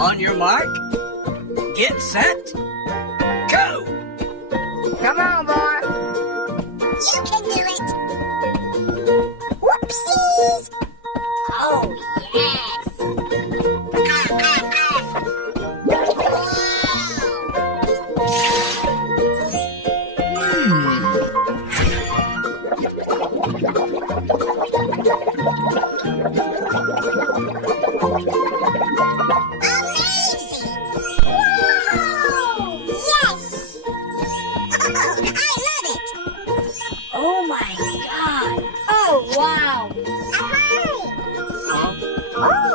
On your mark, get set, go! Come on, boy. You can do it. Whoopsies! Oh, yes! Amazing! Whoa! Yes! I love it! Oh my God. Oh, wow. Ahai! Huh? Oh!